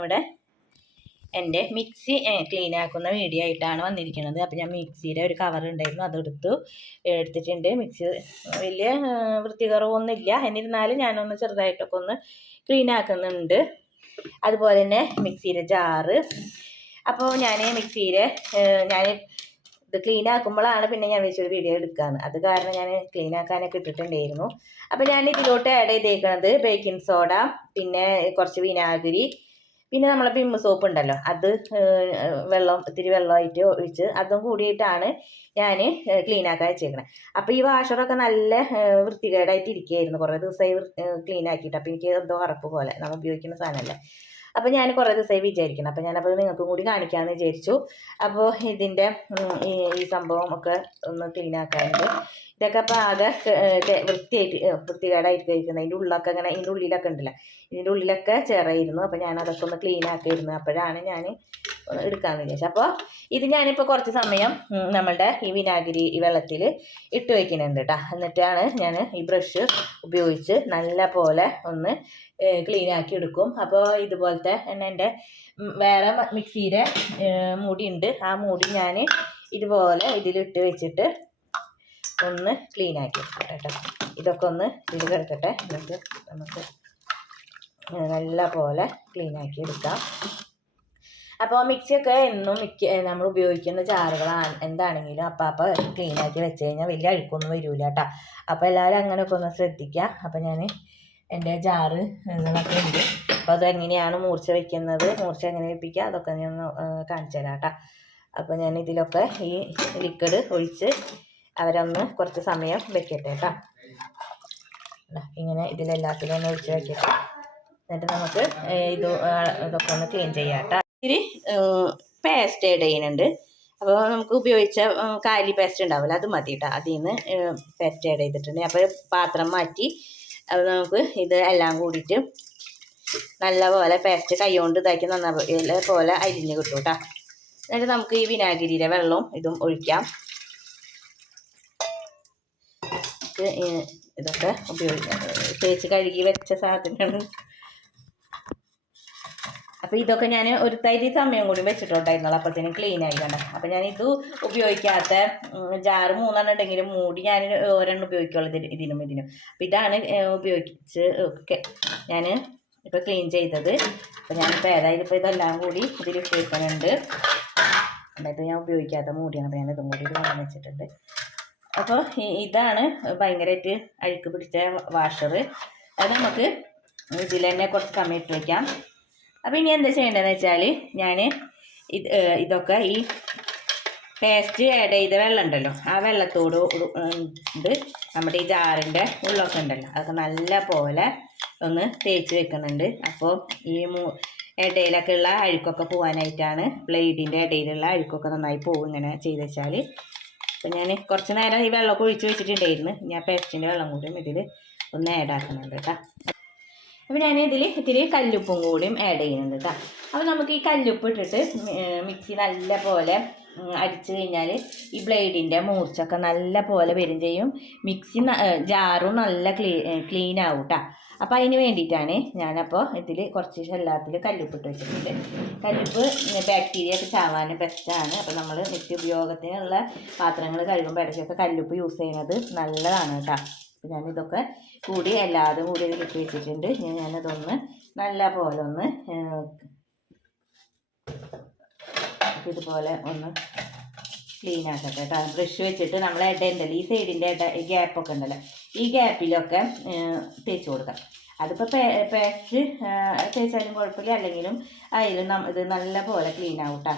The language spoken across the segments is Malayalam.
ഇന്നിവിടെ എന്റെ മിക്സി ക്ലീൻ ആക്കുന്ന വീഡിയോ ആയിട്ടാണ് വന്നിരിക്കുന്നത്. അപ്പോൾ ഞാൻ മിക്സിയുടെ ഒരു കവർ ഉണ്ടായിരുന്നു. അതെടുത്തു എടുത്തിട്ടുണ്ട്. മിക്സി വലിയ വൃത്തികുറവൊന്നുമില്ല. എന്നിരുന്നാലും ഞാനൊന്ന് ചെറുതായിട്ടൊക്കെ ഒന്ന് ക്ലീൻ ആക്കുന്നുണ്ട്. അതുപോലെ തന്നെ മിക്സിയുടെ ജാറ് അപ്പോൾ ഞാൻ മിക്സിയുടെ ഞാൻ ഇത് ക്ലീൻ ആക്കുമ്പോഴാണ് പിന്നെ ഞാൻ വെച്ചൊരു വീഡിയോ എടുക്കാന്ന്. അത് കാരണം ഞാൻ ക്ലീൻ ആക്കാനൊക്കെ ഇട്ടിട്ടുണ്ടായിരുന്നു. അപ്പോൾ ഞാൻ ഇതിലോട്ട് ആഡ് ചെയ്തേക്കുന്നത് ബേക്കിംഗ് സോഡ പിന്നെ കുറച്ച് വിനാഗിരി പിന്നെ നമ്മളെ വിം സോപ്പ് ഉണ്ടല്ലോ അത് വെള്ളം ഇത്തിരി വെള്ളമായിട്ട് ഒഴിച്ച് അതും കൂടിയിട്ടാണ് ഞാൻ ക്ലീൻ ആക്കാൻ വെച്ചേക്കണത് അപ്പോൾ ഈ വാഷറൊക്കെ നല്ല വൃത്തികേടായിട്ട് ഇരിക്കുകയായിരുന്നു കുറേ ദിവസമായി ക്ലീൻ ആക്കിയിട്ട്. അപ്പോൾ എനിക്ക് എന്തോ ഉറപ്പ് പോലെ നമ്മൾ ഉപയോഗിക്കുന്ന സാധനമല്ലേ? അപ്പോൾ ഞാൻ കുറേ ദിവസമായി വിചാരിക്കണം അപ്പോൾ ഞാനപ്പോൾ നിങ്ങൾക്കും കൂടി കാണിക്കാമെന്ന് വിചാരിച്ചു. അപ്പോൾ ഇതിന്റെ ഈ സംഭവം ഒക്കെ ഒന്ന് ക്ലീൻ ആക്കാനുണ്ട്. ഇതൊക്കെ അപ്പോൾ ആകെ വൃത്തിയായിട്ട് വൃത്തികേടായിട്ട് കഴിക്കുന്നത്. ഇതിന്റെ ഉള്ളൊക്കെ അങ്ങനെ ഇതിന്റെ ഉള്ളിലൊക്കെ ഉണ്ടല്ലോ. ഇതിന്റെ ഉള്ളിലൊക്കെ ചേറായിരുന്നു. അപ്പോൾ ഞാൻ അതൊക്കെ ഒന്ന് ക്ലീൻ ആക്കിയിരുന്നു. അപ്പോഴാണ് ഞാൻ എടുക്കാമെന്ന് വിചാരിച്ചത്. അപ്പോൾ ഇത് ഞാനിപ്പോൾ കുറച്ച് സമയം നമ്മളുടെ ഈ വിനാഗിരി ഈ വെള്ളത്തിൽ ഇട്ട് വയ്ക്കുന്നുണ്ട് കേട്ടോ എന്നിട്ടാണ് ഞാൻ ഈ ബ്രഷ് ഉപയോഗിച്ച് നല്ല പോലെ ഒന്ന് ക്ലീൻ ആക്കി എടുക്കും. അപ്പോൾ ഇതുപോലത്തെ എന്റെ വേറെ മിക്സിയുടെ മൂടി ഉണ്ട് ആ മൂടി ഞാൻ ഇതുപോലെ ഇതിലിട്ട് വെച്ചിട്ട് ഒന്ന് ക്ലീൻ ആക്കി എടുക്കട്ടെ കേട്ടോ. ഇതൊക്കെ ഒന്ന് ഇതിൽ കിടക്കട്ടെ. എന്നിട്ട് നമുക്ക് നല്ല പോലെ ക്ലീൻ ആക്കി എടുക്കാം. അപ്പോൾ മിക്സിയൊക്കെ എന്നും മിക്ക നമ്മൾ ഉപയോഗിക്കുന്ന ചാറുകളാണ് എന്താണെങ്കിലും അപ്പം അപ്പം ക്ലീൻ ആക്കി വെച്ച് കഴിഞ്ഞാൽ വലിയ അഴുക്കൊന്നും വരില്ല കേട്ടോ. അപ്പോൾ എല്ലാവരും അങ്ങനെയൊക്കെ ഒന്ന് ശ്രദ്ധിക്കുക അപ്പോൾ ഞാൻ എന്റെ ജാറ് ഇതൊക്കെ ഉണ്ട്. അപ്പോൾ അതെങ്ങനെയാണ് മൂർച്ച വയ്ക്കുന്നത് മൂർച്ച എങ്ങനെ വെപ്പിക്കുക അതൊക്കെ ഞാൻ ഒന്ന് കാണിച്ചു തരാം കേട്ടോ. അപ്പോൾ ഞാൻ ഇതിലൊക്കെ ഈ ലിക്വിഡ് ഒഴിച്ച് അവരൊന്ന് കുറച്ച് സമയം വെക്കട്ടെ കേട്ടോ. ഇങ്ങനെ ഇതിലെല്ലാത്തിലും ഒന്ന് ഒഴിച്ച് വെക്കട്ടെ. എന്നിട്ട് നമുക്ക് ഇത് ഇതൊക്കെ ഒന്ന് ക്ലീൻ ചെയ്യാം കേട്ടോ. ഇത്തിരി പേസ്റ്റ് ആഡ് ചെയ്യുന്നുണ്ട്. അപ്പോൾ നമുക്ക് ഉപയോഗിച്ച കാലി പേസ്റ്റ് ഉണ്ടാവില്ല. അത് മതി കേട്ടോ. അതിൽ നിന്ന് പേസ്റ്റ് ആഡ് ചെയ്തിട്ടുണ്ട്. അപ്പോൾ പാത്രം മാറ്റി അത് നമുക്ക് ഇത് എല്ലാം കൂടിയിട്ട് നല്ലപോലെ പേസ്റ്റ് കൈകൊണ്ട് ഇതാക്കി നന്ന പോലെ അരിഞ്ഞ് കിട്ടും കേട്ടോ. എന്നിട്ട് നമുക്ക് ഈ വിനാഗിരിയുടെ വെള്ളവും ഇതും ഒഴിക്കാം. ഇതൊക്കെ ഉപയോഗിക്കാം. തേച്ച് കഴുകി വെച്ച സാധനമാണ്. അപ്പോൾ ഇതൊക്കെ ഞാൻ ഒരു തൈരി സമയം കൂടി വെച്ചിട്ടുണ്ടായിരുന്നുള്ളൂ. അപ്പോഴത്തേനും ക്ലീൻ ആയി കണ്ട? അപ്പോൾ ഞാൻ ഇത് ഉപയോഗിക്കാത്ത ജാറ് മൂന്നെണ്ണം ഉണ്ടെങ്കിലും മൂടി ഞാൻ ഒരെണ്ണം ഉപയോഗിക്കുള്ളൂ ഇതിനും ഇതിനും അപ്പോൾ ഇതാണ് ഉപയോഗിച്ച് ഒക്കെ ഞാൻ ഇപ്പോൾ ക്ലീൻ ചെയ്തത്. ഞാൻ ഞാനിപ്പോൾ ഏതായാലും ഇപ്പൊ ഇതെല്ലാം കൂടി ഇതിലിട്ട് വെക്കുന്നുണ്ട് എന്നിട്ട് ഞാൻ ഉപയോഗിക്കാത്ത മൂടിയാണ്. അപ്പോൾ ഞാൻ ഇതും കൂടി വെച്ചിട്ടുണ്ട്. അപ്പോൾ ഇതാണ് ഭയങ്കരമായിട്ട് അഴുക്ക് പിടിച്ച വാഷർ അത് നമുക്ക് ഇതിൽ തന്നെ കുറച്ച് സമയം ഇട്ട് വയ്ക്കാം അപ്പോൾ ഇനി എന്താ ചെയ്യേണ്ടതെന്ന് വെച്ചാൽ ഞാൻ ഇത് ഇതൊക്കെ ഈ പേസ്റ്റ് ആഡ് ചെയ്ത വെള്ളം ഉണ്ടല്ലോ ആ വെള്ളത്തോട് ഉണ്ട് നമ്മുടെ ഈ ജാറിന്റെ ഉള്ളൊക്കെ ഉണ്ടല്ലോ അതൊക്കെ നല്ല പോലെ ഒന്ന് തേച്ച് വെക്കുന്നുണ്ട്. അപ്പോൾ ഈ മൂ ഇടയിലൊക്കെ ഉള്ള അഴുക്കൊക്കെ പോകാനായിട്ടാണ് ബ്ലേഡിന്റെ ഇടയിലുള്ള അഴുക്കൊക്കെ നന്നായി പോകും ഇങ്ങനെ ചെയ്ത് വെച്ചാൽ അപ്പം ഞാൻ കുറച്ച് നേരം ഈ വെള്ളമൊക്കെ ഒഴിച്ച് വെച്ചിട്ടുണ്ടായിരുന്നു. ഞാൻ പേസ്റ്റിന്റെ വെള്ളം കൂടിയും ഇതിൽ ഒന്ന് ആഡ് ആക്കുന്നുണ്ട് കേട്ടോ. അപ്പോൾ ഞാൻ ഇതിൽ ഇത്തിരി കല്ലുപ്പും കൂടിയും ആഡ് ചെയ്യുന്നുണ്ട് കേട്ടോ അപ്പോൾ നമുക്ക് ഈ കല്ലുപ്പ് ഇട്ടിട്ട് മിക്സി നല്ല പോലെ അടിച്ച് കഴിഞ്ഞാൽ ഈ ബ്ലേഡിന്റെ മൂർച്ചൊക്കെ നല്ല പോലെ വരും ചെയ്യും. മിക്സി ജാറും നല്ല ക്ലീ ക്ലീൻ ആവും കേട്ടോ അപ്പോൾ അതിന് വേണ്ടിയിട്ടാണ് ഞാനപ്പോൾ ഇതിൽ കുറച്ച് എല്ലാത്തിൽ കല്ലുപ്പിട്ട് വെച്ചിട്ടുണ്ട്. കല്ലുപ്പ് ബാക്ടീരിയ ഒക്കെ ചാവാൻ ബെസ്റ്റാണ് അപ്പോൾ നമ്മൾ നിത്യ ഉപയോഗത്തിനുള്ള പാത്രങ്ങൾ കഴുകുമ്പോൾ ഇടയ്ക്കൊക്കെ കല്ലുപ്പ് യൂസ് ചെയ്യുന്നത് നല്ലതാണ് കേട്ടോ ഞാനിതൊക്കെ കൂടി എല്ലാതും കൂടി ഇതിലിട്ട് വെച്ചിട്ടുണ്ട്. ഇനി ഞാനതൊന്ന് നല്ല പോലെ ഒന്ന് ഇതുപോലെ ഒന്ന് ക്ലീൻ ആക്കട്ടെ കേട്ടോ. ബ്രഷ് വെച്ചിട്ട് നമ്മൾ ഇട ഉണ്ടല്ലോ ഈ സൈഡിന്റെ ഇട ഗ്യാപ്പൊക്കെ ഉണ്ടല്ലോ ഈ ഗ്യാപ്പിലൊക്കെ തേച്ച് കൊടുക്കാം. അതിപ്പോൾ പേ പേസ്റ്റ് തേച്ചാലും കുഴപ്പമില്ല. അല്ലെങ്കിലും അതിൽ ഇത് നല്ല പോലെ ക്ലീൻ ആവും കേട്ടോ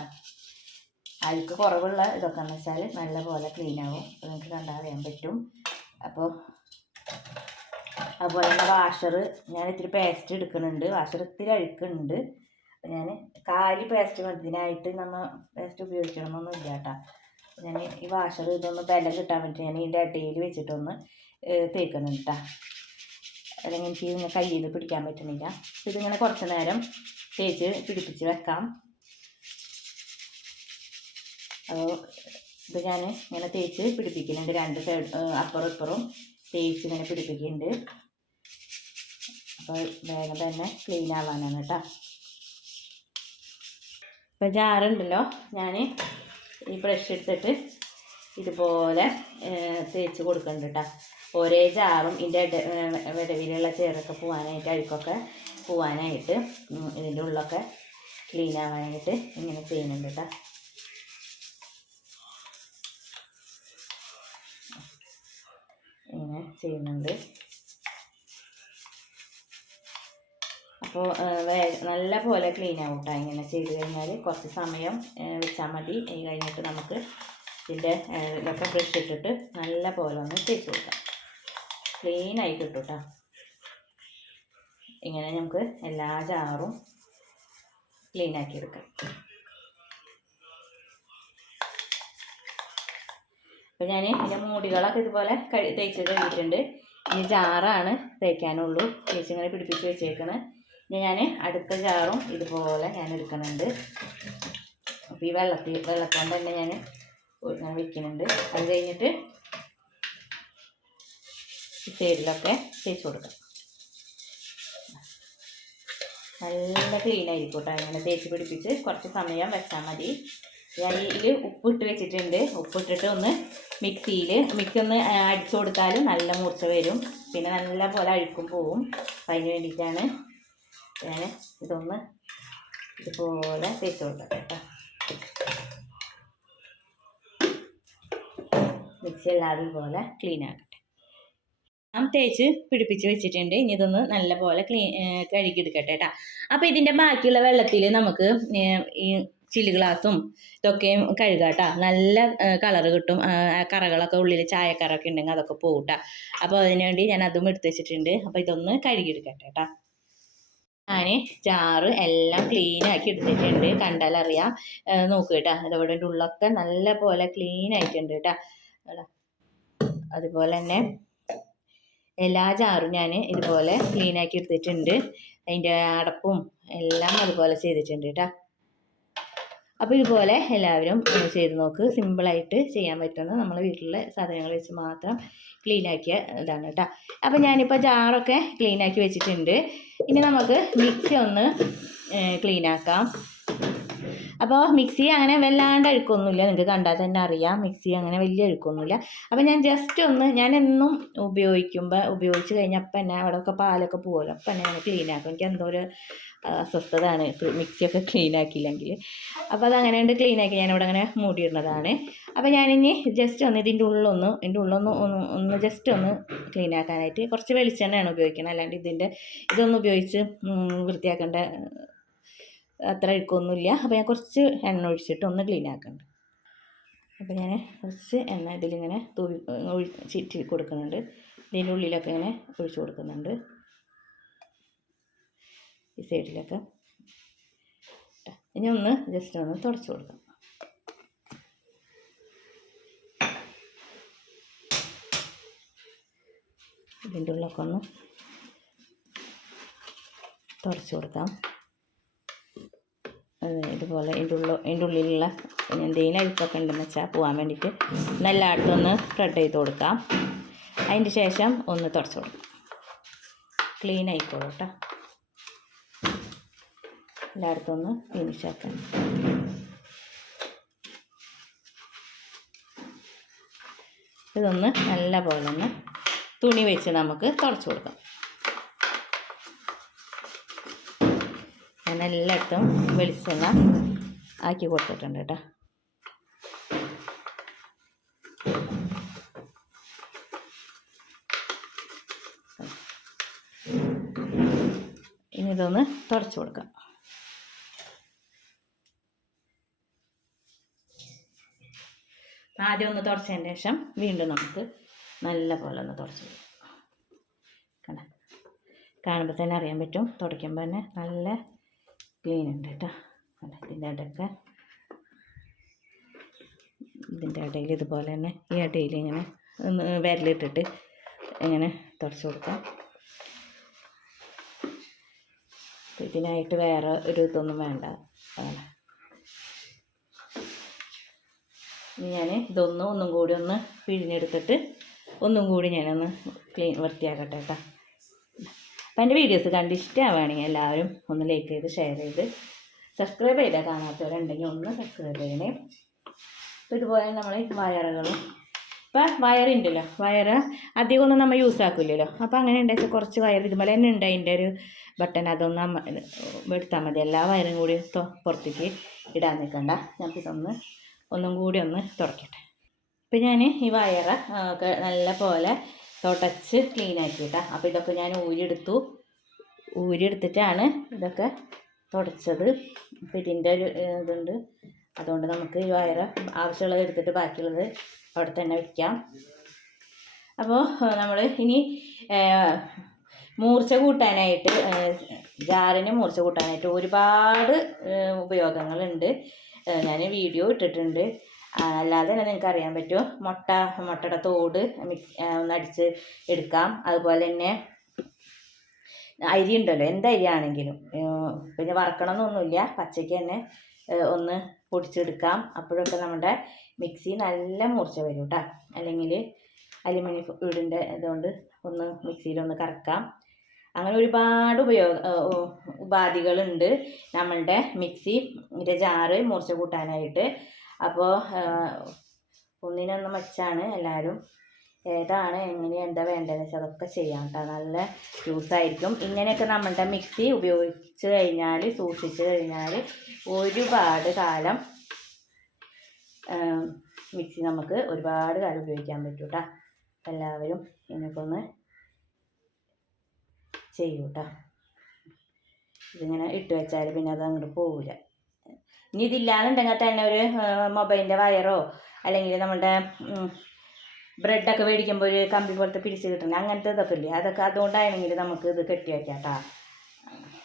അഴുക്ക് കുറവുള്ള ഇതൊക്കെ എന്ന് വെച്ചാൽ നല്ല പോലെ ക്ലീൻ ആവും. നിങ്ങൾക്ക് കണ്ടാൽ അറിയാൻ പറ്റും. അപ്പോൾ അതുപോലെ തന്നെ വാഷർ ഞാൻ ഇത്തിരി പേസ്റ്റ് എടുക്കുന്നുണ്ട്. വാഷർ ഇത്തിരി അഴുക്കുന്നുണ്ട് ഞാൻ കാലി പേസ്റ്റ് ഇതിനായിട്ട് നമ്മൾ പേസ്റ്റ് ഉപയോഗിക്കണമെന്നൊന്നും ഇല്ല കേട്ടോ ഞാൻ ഈ വാഷർ ഇതൊന്ന് ബല കിട്ടാൻ വേണ്ടി ഞാൻ ഇതിന്റെ ഇടയിൽ വെച്ചിട്ടൊന്ന് തേക്കുന്നുണ്ട് കേട്ടോ അല്ലെങ്കിൽ എനിക്ക് ഇങ്ങനെ കയ്യിൽ പിടിക്കാൻ പറ്റുന്നില്ല. ഇതിങ്ങനെ കുറച്ച് നേരം തേച്ച് പിടിപ്പിച്ച് വെക്കാം. അപ്പോൾ ഇത് ഞാൻ ഇങ്ങനെ തേച്ച് പിടിപ്പിക്കുന്നുണ്ട്. രണ്ട് സൈഡ് അപ്പുറം ഇപ്പുറം തേച്ച് ഇങ്ങനെ പിടിപ്പിക്കുന്നുണ്ട്. അപ്പോൾ വേഗം തന്നെ ക്ലീൻ ആവാനാണ് കേട്ടോ ഇപ്പം ജാറുണ്ടല്ലോ ഞാൻ ഈ ബ്രഷ് എടുത്തിട്ട് ഇതുപോലെ തേച്ച് കൊടുക്കുന്നുണ്ട് കേട്ടോ ഒരേ ജാറും ഇതിന്റെ വിടവിലുള്ള ചേറൊക്കെ പോകാനായിട്ട് അഴുക്കൊക്കെ പോകാനായിട്ട് ഇതിന്റെ ഉള്ളൊക്കെ ക്ലീൻ ആവാനായിട്ട് ഇങ്ങനെ ചെയ്യുന്നുണ്ട് കേട്ടോ ഇങ്ങനെ ചെയ്യുന്നുണ്ട്. അപ്പോൾ നല്ല പോലെ ക്ലീൻ ആവട്ടെ ഇങ്ങനെ ചെയ്ത് കഴിഞ്ഞാൽ കുറച്ച് സമയം വെച്ചാൽ മതി. കഴിഞ്ഞിട്ട് നമുക്ക് ഇതിന്റെ ഇതൊക്കെ ബ്രഷ് ഇട്ടിട്ട് നല്ല പോലെ ഒന്ന് തേച്ച് കൊടുക്കാം. ക്ലീൻ ആയി കിട്ടും കേട്ടോ ഇങ്ങനെ നമുക്ക് എല്ലാ ജാറും ക്ലീൻ ആക്കി എടുക്കാം. അപ്പോൾ ഞാൻ ഇതിന്റെ മൂടികളൊക്കെ ഇതുപോലെ കഴി തേച്ച് കഴിഞ്ഞിട്ടുണ്ട് ഇനി ജാറാണ് തേക്കാനുള്ളൂ. ചേച്ചി ഇങ്ങനെ പിടിപ്പിച്ച് വെച്ചേക്കണ്. ഇനി ഞാൻ അടുത്ത ചാറും ഇതുപോലെ ഞാൻ എടുക്കുന്നുണ്ട്. അപ്പോൾ ഈ വെള്ളത്തിൽ വെള്ളത്തോണ്ട് തന്നെ ഞാൻ ഞാൻ വെക്കുന്നുണ്ട്. അത് കഴിഞ്ഞിട്ട് സൈഡിലൊക്കെ തേച്ച് കൊടുക്കാം. നല്ല ക്ലീൻ ആയിരിക്കും കേട്ടോ അങ്ങനെ തേച്ച് പിടിപ്പിച്ച് കുറച്ച് സമയം വെച്ചാൽ മതി. ഞാൻ ഇതിൽ ഉപ്പിട്ട് വെച്ചിട്ടുണ്ട്. ഉപ്പിട്ടിട്ട് ഒന്ന് മിക്സിയിൽ മിക്സി ഒന്ന് അടിച്ചു കൊടുത്താൽ നല്ല മൂർച്ച വരും. പിന്നെ നല്ല പോലെ അഴുക്കും പോവും. അതിന് വേണ്ടിയിട്ടാണ് ഞാൻ ഇതൊന്ന് ഇതുപോലെ തേച്ച് കൊടുക്കട്ടെ കേട്ടോ. മിക്സി എല്ലാവരും പോലെ ക്ലീൻ ആക്കട്ടെ. ഞാൻ തേച്ച് പിടിപ്പിച്ച് വെച്ചിട്ടുണ്ട്. ഇനി ഇതൊന്ന് നല്ല പോലെ ക്ലീൻ കഴുകിയെടുക്കട്ടെ കേട്ടോ. അപ്പോൾ ഇതിന്റെ ബാക്കിയുള്ള വെള്ളത്തിൽ നമുക്ക് ഈ ചില്ലി ഗ്ലാസും ഇതൊക്കെയും കഴുകാട്ടോ നല്ല കളർ കിട്ടും. കറകളൊക്കെ ഉള്ളിൽ ചായക്കറൊക്കെ ഉണ്ടെങ്കിൽ അതൊക്കെ പോകും അപ്പോൾ അതിനുവേണ്ടി ഞാൻ അതും എടുത്ത് വെച്ചിട്ടുണ്ട്. അപ്പോൾ ഇതൊന്ന് കഴുകിയെടുക്കട്ടെ കേട്ടോ. ഞാൻ ജാറ് എല്ലാം ക്ലീൻ ആക്കി എടുത്തിട്ടുണ്ട്. കണ്ടാലറിയാം നോക്ക് കേട്ടോ. അതവിടെ ഉള്ളൊക്കെ നല്ല പോലെ ക്ലീൻ ആയിട്ടുണ്ട് കേട്ടോ. അതുപോലെ തന്നെ എല്ലാ ജാറും ഞാൻ ഇതുപോലെ ക്ലീൻ ആക്കി എടുത്തിട്ടുണ്ട്. അതിന്റെ അടപ്പും എല്ലാം അതുപോലെ ചെയ്തിട്ടുണ്ട് കേട്ടോ. അപ്പോൾ ഇതുപോലെ എല്ലാവരും ചെയ്ത് നോക്ക്. സിമ്പിളായിട്ട് ചെയ്യാൻ പറ്റുന്ന നമ്മളെ വീട്ടിലെ സാധനങ്ങൾ വെച്ച് മാത്രം ക്ലീനാക്കിയ ഇതാണ് കേട്ടോ അപ്പോൾ ഞാനിപ്പോൾ ജാറൊക്കെ ക്ലീനാക്കി വെച്ചിട്ടുണ്ട്. ഇനി നമുക്ക് മിക്സി ഒന്ന് ക്ലീൻ ആക്കാം. അപ്പോൾ മിക്സി അങ്ങനെ വല്ലാണ്ട് അഴുക്കൊന്നുമില്ല. നിങ്ങൾക്ക് കണ്ടാൽ തന്നെ അറിയാം. മിക്സി അങ്ങനെ വലിയ അഴുക്കൊന്നുമില്ല. അപ്പോൾ ഞാൻ ജസ്റ്റ് ഒന്ന് ഞാൻ എന്നും ഉപയോഗിക്കുമ്പോൾ ഉപയോഗിച്ച് കഴിഞ്ഞാൽ അപ്പം തന്നെ അവിടെയൊക്കെ പാലൊക്കെ പോകുമല്ലോ അപ്പം തന്നെ ഞാൻ ക്ലീൻ ആക്കും. എനിക്ക് എന്തോ ഒരു അസ്വസ്ഥതയാണ്. മിക്സിയൊക്കെ ക്ലീൻ ആക്കിയില്ലെങ്കിൽ അപ്പോൾ അതങ്ങനെ ഉണ്ട് ക്ലീൻ ആക്കി ഞാനിവിടെ അങ്ങനെ മൂടിയിടുന്നതാണ്. അപ്പോൾ ഞാനിനി ജസ്റ്റ് ഒന്ന് ഇതിന്റെ ഉള്ളൊന്ന് ഇതിന്റെ ഉള്ളൊന്ന് ഒന്ന് ഒന്ന് ജസ്റ്റ് ഒന്ന് ക്ലീൻ ആക്കാനായിട്ട് കുറച്ച് വെളിച്ചെണ്ണയാണ് ഉപയോഗിക്കുന്നത് അല്ലാണ്ട് ഇതിന്റെ ഇതൊന്നും ഉപയോഗിച്ച് വൃത്തിയാക്കേണ്ട അത്ര അഴുക്കൊന്നുമില്ല അപ്പോൾ ഞാൻ കുറച്ച് എണ്ണ ഒഴിച്ചിട്ട് ഒന്ന് ക്ലീൻ ആക്കുന്നുണ്ട് അപ്പോൾ ഞാൻ കുറച്ച് എണ്ണ ഇതിലിങ്ങനെ തൂവി ചീറ്റി കൊടുക്കുന്നുണ്ട്. ഇതിന്റെ ഉള്ളിലൊക്കെ ഇങ്ങനെ ഒഴിച്ചു കൊടുക്കുന്നുണ്ട്. ഈ സൈഡിലൊക്കെ. ഇനി ഒന്ന് ജസ്റ്റ് ഒന്ന് തുടച്ചു കൊടുക്കാം. ഇതിന്റെ ഉള്ളൊക്കെ ഒന്ന് തുടച്ച് കൊടുക്കാം. ഇതുപോലെ ഇതിന്റെ ഉള്ള ഇതിന്റെ ഉള്ളിലുള്ള എന്തെങ്കിലും അഴുക്കൊക്കെ ഉണ്ടെന്ന് വെച്ചാൽ പോകാൻ വേണ്ടിയിട്ട് നല്ല ഒന്ന് സ്പ്രെഡ് ചെയ്ത് കൊടുക്കാം. അതിന്റെ ശേഷം ഒന്ന് തുടച്ച് കൊടുക്കാം. ക്ലീൻ ആയിക്കോളൂ കേട്ടോ എല്ലായിടത്തും ഒന്ന് ഫിനിഷ് ആക്കാം ഇതൊന്ന് നല്ല പോലെ ഒന്ന് തുണി വെച്ച് നമുക്ക് തുടച്ച് കൊടുക്കാം. ഞാൻ എല്ലായിടത്തും വെളിച്ചെണ്ണ ആക്കി കൊടുത്തിട്ടുണ്ട് കേട്ടോ. ഇനി ഇതൊന്ന് തുടച്ചു കൊടുക്കാം. ആദ്യം ഒന്ന് തുടച്ചതിന് ശേഷം വീണ്ടും നമുക്ക് നല്ല പോലെ ഒന്ന് തുടച്ച് കണ്ട? കാണുമ്പോൾ തന്നെ അറിയാൻ പറ്റും. തുടയ്ക്കുമ്പോൾ തന്നെ നല്ല ക്ലീൻ ഉണ്ട് കേട്ടോ. അല്ല ഇതിന്റെ ഇടയ്ക്ക് ഇതിന്റെ ഇടയിൽ ഇതുപോലെ തന്നെ ഈ ഇടയിൽ ഇങ്ങനെ ഒന്ന് വിരലിട്ടിട്ട് ഇങ്ങനെ തുടച്ച് കൊടുക്കാം. ഇതിനായിട്ട് വേറെ ഒരു ഇതൊന്നും വേണ്ട. അങ്ങനെ ഞാൻ ഇതൊന്നും ഒന്നും കൂടി ഒന്ന് പിഴിഞ്ഞെടുത്തിട്ട് ഒന്നും കൂടി ഞാനൊന്ന് ക്ലീൻ വൃത്തിയാക്കട്ടെ കേട്ടോ. അപ്പം എന്റെ വീഡിയോസ് കണ്ട് ഇഷ്ടമാവുകയാണെങ്കിൽ എല്ലാവരും ഒന്ന് ലൈക്ക് ചെയ്ത് ഷെയർ ചെയ്ത് സബ്സ്ക്രൈബ് ചെയ്താൽ കാണാത്തവരുണ്ടെങ്കിൽ ഒന്ന് സബ്സ്ക്രൈബ് ചെയ്യണേ. അപ്പോൾ ഇതുപോലെ നമ്മൾ വയറുകളും ഇപ്പം വയറുണ്ടല്ലോ. വയറ് അധികം ഒന്നും നമ്മൾ യൂസ് ആക്കില്ലല്ലോ അപ്പോൾ അങ്ങനെ ഉണ്ടാക്കി കുറച്ച് വയർ ഇതുപോലെ തന്നെ ഉണ്ട്. അതിന്റെ ഒരു ബട്ടൺ അതൊന്ന് എടുത്താൽ മതി. എല്ലാ വയറും കൂടി പുറത്തേക്ക് ഇടാൻ നിൽക്കണ്ട. നമുക്കിതൊന്ന് ഒന്നും കൂടി ഒന്ന് തുറക്കട്ടെ ഇപ്പം ഞാൻ ഈ വയറ ഒക്കെ നല്ല പോലെ തുടച്ച് ക്ലീൻ കേട്ടോ അപ്പോൾ ഇതൊക്കെ ഞാൻ ഊരിയെടുത്തു. ഊരിയെടുത്തിട്ടാണ് ഇതൊക്കെ തുടച്ചത്. അപ്പോൾ ഇതിന്റെ ഒരു ഇതുണ്ട്. അതുകൊണ്ട് നമുക്ക് ഈ വയറ ആവശ്യമുള്ളത് എടുത്തിട്ട് ബാക്കിയുള്ളത് അവിടെ തന്നെ വയ്ക്കാം അപ്പോൾ നമ്മൾ ഇനി മൂർച്ച കൂട്ടാനായിട്ട് ജാറിന് മൂർച്ച കൂട്ടാനായിട്ട് ഒരുപാട് ഉപയോഗങ്ങളുണ്ട്. ഞാൻ വീഡിയോ ഇട്ടിട്ടുണ്ട്. അല്ലാതെ തന്നെ നിങ്ങൾക്ക് അറിയാൻ പറ്റും. മുട്ട മുട്ടയുടെ തോട് മിക്സ് ഒന്ന് അടിച്ച് എടുക്കാം. അതുപോലെ തന്നെ അരി ഉണ്ടല്ലോ എന്ത് അരിയാണെങ്കിലും പിന്നെ വറക്കണമെന്നൊന്നുമില്ല പച്ചയ്ക്ക് തന്നെ ഒന്ന് പൊടിച്ചെടുക്കാം. അപ്പോഴൊക്കെ നമ്മുടെ മിക്സി നല്ല മൂർച്ച വരും കേട്ടോ അല്ലെങ്കിൽ അലുമിനിയം വീടിന്റെ ഇതുകൊണ്ട് ഒന്ന് മിക്സിയിലൊന്ന് കറക്കാം. അങ്ങനെ ഒരുപാട് ഉപയോഗ ഉപാധികളുണ്ട് നമ്മളുടെ മിക്സി ജാറ് മൂർച്ച കൂട്ടാനായിട്ട് അപ്പോൾ ഒന്നിനൊന്ന് മച്ചാണ് എല്ലാവരും ഏതാണ് എങ്ങനെ എന്താ വേണ്ടതെന്ന് വെച്ചാൽ അതൊക്കെ ചെയ്യാം കേട്ടോ നല്ല യൂസ് ആയിരിക്കും. ഇങ്ങനെയൊക്കെ നമ്മളുടെ മിക്സി ഉപയോഗിച്ച് കഴിഞ്ഞാൽ സൂക്ഷിച്ച് കഴിഞ്ഞാൽ ഒരുപാട് കാലം മിക്സി നമുക്ക് ഒരുപാട് കാലം ഉപയോഗിക്കാൻ പറ്റും കേട്ടോ എല്ലാവരും ഇങ്ങനെയൊക്കെ ചെയ്യൂട്ടോ ഇതിങ്ങനെ ഇട്ട് വെച്ചാൽ പിന്നെ അത് അങ്ങോട്ട് പോവില്ല ഇനി ഇതില്ലാന്നുണ്ടെങ്കിൽ തന്നെ ഒരു മൊബൈലിന്റെ വയറോ അല്ലെങ്കിൽ നമ്മളുടെ ബ്രെഡൊക്കെ മേടിക്കുമ്പോൾ ഒരു കമ്പി പോലത്തെ പിരിച്ച് കിട്ടുന്നത് അങ്ങനത്തെ ഇതൊക്കെ ഇല്ലേ? അതൊക്കെ അതുകൊണ്ടാണെങ്കിൽ നമുക്ക് ഇത് കെട്ടി വയ്ക്കാം കേട്ടോ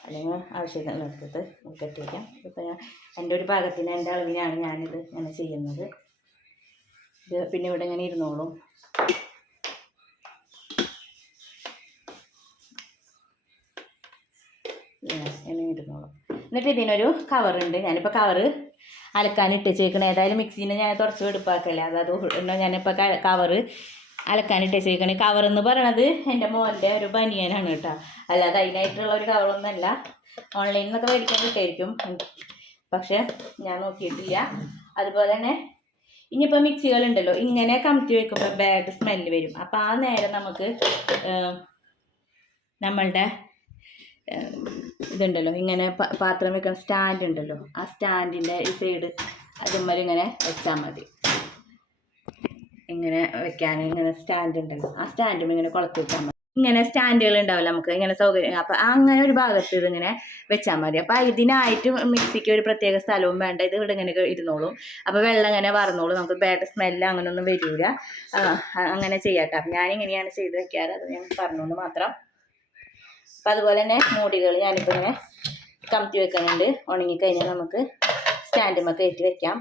അല്ലെങ്കിൽ ആവശ്യത്തിനടുത്തിട്ട് കെട്ടി വയ്ക്കാം ഇപ്പം ഞാൻ എന്റെ ഒരു പാകത്തിന് എന്റെ അളവിനാണ് ഞാനിത് ഇങ്ങനെ ചെയ്യുന്നത്. ഇത് പിന്നെ ഇവിടെ ഇങ്ങനെ ഇരുന്നോളും. ഇങ്ങനെ ഇരുന്നോളും. എന്നിട്ട് ഇതിനൊരു കവറുണ്ട് ഞാനിപ്പോൾ കവറ് അലക്കാൻ ഇട്ടേച്ചേക്കണേ. ഏതായാലും മിക്സീനെ ഞാൻ തുടച്ച് വെടുപ്പാക്കല്ലേ അത് അതുകൊണ്ട് ഞാനിപ്പോൾ കവറ് അലക്കാൻ ഇട്ടേച്ചേക്കണ. കവർ എന്ന് പറയണത് എന്റെ മോന്റെ ഒരു ബനിയനാണ് കേട്ടോ. അല്ലാതെ അതിനായിട്ടുള്ള ഒരു കവറൊന്നുമല്ല ഓൺലൈനിൽ നിന്നൊക്കെ മേടിക്കാൻ കിട്ടായിരിക്കും. പക്ഷേ ഞാൻ നോക്കിയിട്ടില്ല. അതുപോലെ തന്നെ ഇനിയിപ്പോൾ മിക്സികളുണ്ടല്ലോ ഇങ്ങനെ കമത്തി വെക്കുമ്പോൾ ബാഡ് സ്മെല്ല് വരും. അപ്പോൾ ആ നേരം നമുക്ക് നമ്മളുടെ ഇതുണ്ടല്ലോ. ഇങ്ങനെ പാത്രം വെക്കുന്ന സ്റ്റാൻഡ് ഉണ്ടല്ലോ. ആ സ്റ്റാൻഡിന്റെ ഈ സൈഡ് അതുമ്മൽ ഇങ്ങനെ വെച്ചാൽ മതി. ഇങ്ങനെ വെക്കാൻ ഇങ്ങനെ സ്റ്റാൻഡ് ഉണ്ടല്ലോ. ആ സ്റ്റാൻഡും ഇങ്ങനെ കുളത്ത് വെച്ചാൽ മതി. ഇങ്ങനെ സ്റ്റാൻഡുകൾ ഉണ്ടാവില്ല നമുക്ക്? ഇങ്ങനെ സൗകര്യം. അപ്പം അങ്ങനെ ഒരു ഭാഗത്ത് ഇതിങ്ങനെ വെച്ചാൽ മതി. അപ്പം ഇതിനായിട്ട് മിക്സിക്ക് ഒരു പ്രത്യേക സ്ഥലവും വേണ്ട. ഇത് ഇവിടെ ഇങ്ങനെ ഇരുന്നോളും. അപ്പോൾ വെള്ളം ഇങ്ങനെ വറന്നോളും. നമുക്ക് ബാഡ് സ്മെല്ല് അങ്ങനെയൊന്നും വരില്ല അങ്ങനെ ചെയ്യാട്ടോ. അപ്പം ഞാനിങ്ങനെയാണ് ചെയ്ത് വെക്കാറ്. അത് ഞാൻ പറഞ്ഞു മാത്രം. അപ്പം അതുപോലെ തന്നെ മൂടികൾ ഞാനിപ്പോൾ ഇങ്ങനെ കമത്തി വെക്കുന്നുണ്ട്. ഉണങ്ങിക്കഴിഞ്ഞാൽ നമുക്ക് സ്റ്റാൻഡുമൊക്കെ കയറ്റി വെക്കാം.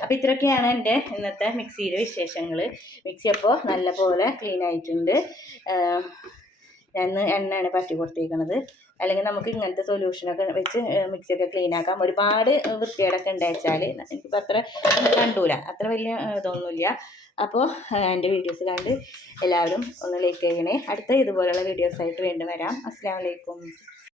അപ്പം ഇത്രയൊക്കെയാണ് എന്റെ ഇന്നത്തെ മിക്സിയുടെ വിശേഷങ്ങൾ മിക്സി അപ്പോൾ നല്ല പോലെ ക്ലീൻ ആയിട്ടുണ്ട് ഞാൻ എണ്ണയാണ് പറ്റി കൊടുത്തേക്കുന്നത് അല്ലെങ്കിൽ നമുക്ക് ഇങ്ങനത്തെ സൊല്യൂഷനൊക്കെ വെച്ച് മിക്സിയൊക്കെ ക്ലീൻ ആക്കാം. ഒരുപാട് വൃത്തികേടൊക്കെ ഉണ്ടായിച്ചാൽ എനിക്കിപ്പോൾ അത്ര കണ്ടൂല. അത്ര വലിയ ഇതൊന്നുമില്ല. അപ്പോൾ എന്റെ വീഡിയോസ് കണ്ട് എല്ലാവരും ഒന്ന് ലൈക്ക് ചെയ്യണേ. അടുത്ത ഇതുപോലുള്ള വീഡിയോസായിട്ട് വീണ്ടും വരാം. അസ്സാം വലൈക്കും